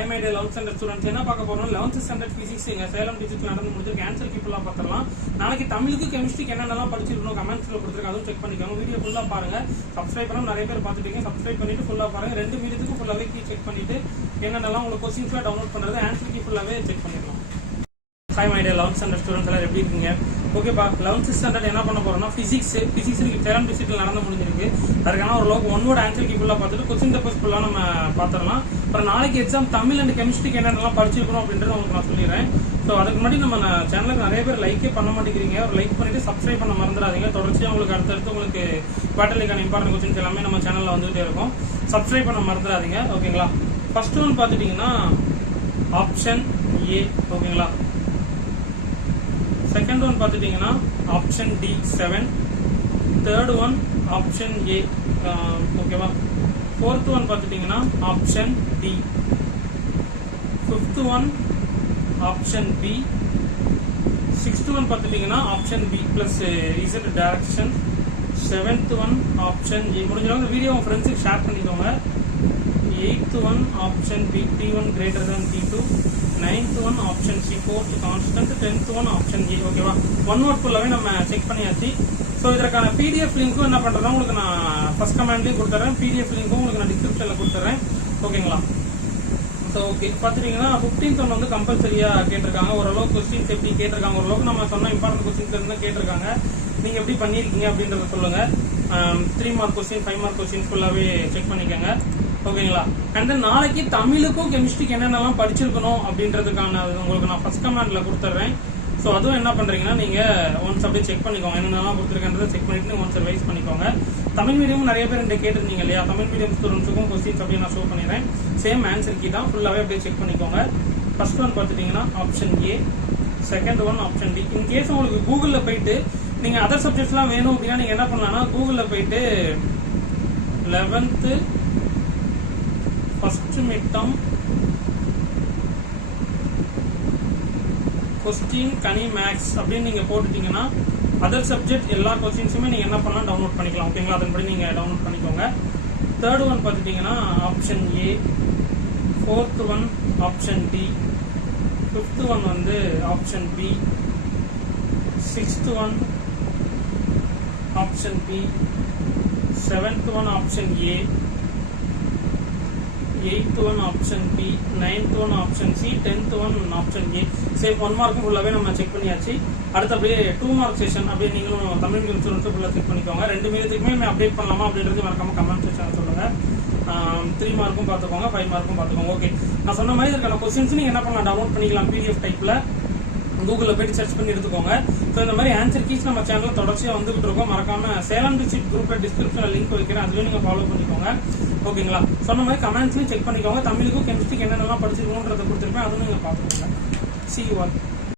Hi my dear 11th standard students, என்ன பார்க்க போறோம் 11th standard physics எங்க சேலம் டிஸ்ட்ரிக்ட்ல நடந்து முடிஞ்சிருக்கு. ஆன்சர் கீ ஃபுல்லா பார்த்தறலாம். நாளைக்கு தமிழுக்கு கெமிஸ்ட்ரிக்கு என்னென்னலாம் படிச்சிருக்கணும் கமெண்ட்ஸ்ல கொடுத்திருக்கேன், அதுவும் செக் பண்ணிக்கோங்க. வீடியோ ஃபுல்லா பாருங்க. சப்ஸ்கிரைப் பண்ணா நிறைய பேர் பார்த்துட்டீங்க. சப்ஸ்கிரைப் பண்ணிட்டு ஃபுல்லா பாருங்க. ரெண்டு மீடியத்துக்கு ஃபுல்லாவே கீ செக் பண்ணிட்டு என்னென்னலாம் உங்களுக்கு क्वेश्चंसலாம் டவுன்லோட் பண்றது ஆன்சர் கீ ஃபுல்லாவே செக் பண்ணிடலாம். Hi my dear 11th standard students, எல்லாரும் எப்படி இருக்கீங்க? ஓகேப்பா, 11th standard என்ன பண்ண போறோம்னா பிசிக்ஸ் சேலம் டிஸ்ட்ரிக்ட்ல நடந்து முடிஞ்சிருக்கு. அதுக்கான ஒரு லோக் ஒன் வேர்ட் ஆன்சர் கீ ஃபுல்லா பார்த்துட்டு क्वेश्चन பேப்பர்ஸ் ஃபுல்லா நம்ம பார்த்தறலாம். அப்புறம் நாளைக்கு எக்ஸாம் தமிழ் அண்ட் கெமிஸ்ட்ரிக்கு என்னென்னலாம் படிச்சிருக்கணும் அப்படின்றத உங்களுக்கு நான் சொல்லிடுறேன். ஸோ அதுக்கு முன்னாடி நம்ம சேனலுக்கு நிறைய பேர் லைக்கே பண்ண மாட்டேங்கிறீங்க. ஒரு லைக் பண்ணிட்டு சப்ஸ்கிரைப் பண்ண மறந்துடாதீங்க. தொடர்ச்சியாக உங்களுக்கு அடுத்தடுத்து உங்களுக்கு குவார்டர்லிக்கான இம்பார்ட்டன்ட் क्वेश्चंस எல்லாமே நம்ம சேனல்ல வந்துகிட்டே இருக்கும். சப்ஸ்கிரைப் பண்ண மறந்துடாதீங்க. ஓகேங்களா? ஃபர்ஸ்ட் ஒன் பார்த்துட்டீங்கன்னா ஆப்ஷன் ஏ. ஓகேங்களா? செகண்ட் ஒன் பார்த்துட்டீங்கன்னா option D 7. Third one option A. ஓகேவா? ஃபோர்த் ஒன் பார்த்துட்டீங்கன்னா option D. Fifth one option B. Sixth one பார்த்துட்டீங்கன்னா option B plus Z direction. Seventh one option A. முடிஞ்சவங்க video உங்க ஃப்ரெண்ட்ஸுக்கு share பண்ணிக்கோங்க. Eighth one option B T1 greater than T2. Ninth one option C fourth constant. 10th one option A. ஓகேவா? One word ஃபுல்லாவே நம்ம check பண்ணியாச்சு. So இதற்கான PDF லிங்க்கும் என்ன பண்றதா உங்களுக்கு நான் ஃபர்ஸ்ட் கமெண்ட்லயும் கொடுத்துறேன். பிடிஎஃப் லிங்க்கும் உங்களுக்கு நான் டிஸ்கிரிப்ஷன்ல கொடுத்துறேன். ஓகேங்களா? ஸோ ஓகே, பார்த்துட்டீங்கன்னா 15th ஒன் வந்து கம்பல்சரியா கேட்டிருக்காங்க. ஓரளவுக்கு கொஸ்டின்ஸ் எப்படி கேட்டிருக்காங்க, ஓரளவுக்கு நம்ம சொன்ன இம்பார்ட்டன்ட் கொஸ்டின்ஸ் இருந்து கேட்டிருக்காங்க. நீங்க எப்படி பண்ணிருக்கீங்க அப்படின்றத சொல்லுங்க. 3 மார்க் கொஸ்டின் 5 மார்க் கொஸ்டின் ஃபுல்லாவே செக் பண்ணிக்கோங்க. ஓகேங்களா? அண்ட் தென் நாளைக்கு தமிழுக்கும் கெமிஸ்ட்ரிக்கு என்னென்னலாம் படிச்சிருக்கணும் அப்படின்றதுக்கான உங்களுக்கு நான் ஃபர்ஸ்ட் கமெண்ட்ல கொடுத்துட்றேன். ஸோ அதுவும் என்ன பண்றீங்கன்னா நீங்க ஒன்ஸ் அப்படியே செக் பண்ணிக்கோங்க. என்னென்னலாம் கொடுத்துருக்கன்றதை செக் பண்ணிட்டு ஒன்ஸ் ரிவைஸ் பண்ணிக்கோங்க. தமிழ் மீடியம் நிறைய பேர் என்கிட்ட கேட்டிருந்தீங்க இல்லையா? தமிழ் மீடியம் ஸ்டூடெண்ட்ஸுக்கும் கொஸ்டின்ஸ் அப்படியே நான் ஷோ பண்ணிடுறேன். சேம் ஆன்சர் கீ தான், ஃபுல்லாவே அப்படியே செக் பண்ணிக்கோங்க. ஃபர்ஸ்ட் ஒன் பார்த்துட்டீங்கன்னா option A. Second one option D. In case உங்களுக்கு கூகுள்ல போயிட்டு நீங்க அதர் சப்ஜெக்ட்ஸ்லாம் வேணும் அப்படின்னா நீங்க என்ன பண்ணலாம்னா கூகுள்ல போயிட்டு 11th ஃபர்ஸ்ட் மிட்டம் கொஸ்டின் கனி மேக்ஸ் அப்படின்னு நீங்க போட்டுட்டீங்கன்னா அதர் சப்ஜெக்ட் எல்லா கொஸ்டின்ஸுமே நீங்க என்ன பண்ணலாம் டவுன்லோட் பண்ணிக்கலாம். ஓகேங்களா? அதன்படி நீங்க டவுன்லோட் பண்ணிக்கோங்க. தேர்ட் ஒன் பார்த்துட்டீங்கன்னா option A. Fourth one option D. Fifth one வந்து option B. Sixth one option B. Seventh one option A. 8th one option B, 9th one option C, 10th one option A. Same 1 மார்க்கும் ஃபுல்லாவே நம்ம check பண்ணியாச்சு. அடுத்து அப்படியே 2 mark session அப்படியே நீங்களும் Tamil medium students ஃபுல்லா செக் பண்ணிக்கோங்க. ரெண்டு மீடியத்துக்குமே அப்டேட் பண்ணலாமா அப்படின்றது மறக்காம கமெண்ட் செக்ஷன்ல சொல்லுங்க. 3 மார்க்கும் பார்த்துக்கோங்க, 5 மார்க்கும் பார்த்துக்கோங்க. ஓகே, நான் சொன்ன மாதிரி இருக்க கொஸ்டின்ஸ் நீங்க என்ன பண்ணலாம் டவுன்லோட் பண்ணிக்கலாம் பிடிஎஃப் டைப்ல. கூகுள்ல போயிட்டு சர்ச் பண்ணி எடுத்துக்கோங்க. ஸோ இந்த மாதிரி ஆன்சர் கீஸ் நம்ம சேனல்ல தொடர்ச்சியா வந்துகிட்டு இருக்கோம். மறக்காம சேலம் டிஸ்ட்ரிக்ட் குரூப்ல டிஸ்கிரிப்ஷன்ல லிங்க் வைக்கிறேன், அதுலயும் நீங்க ஃபாலோ பண்ணிக்கோங்க. ஓகேங்களா? சொன்ன மாதிரி கமெண்ட்ஸ்லயும் செக் பண்ணிக்கோங்க. தமிழுக்கும் கெமிஸ்ட்ரிக்கு என்னென்னலாம் படிச்சிருக்கோன்றதை கொடுத்துருப்பேன், அதுவும் நீங்க பாத்துக்கோங்க. See you all.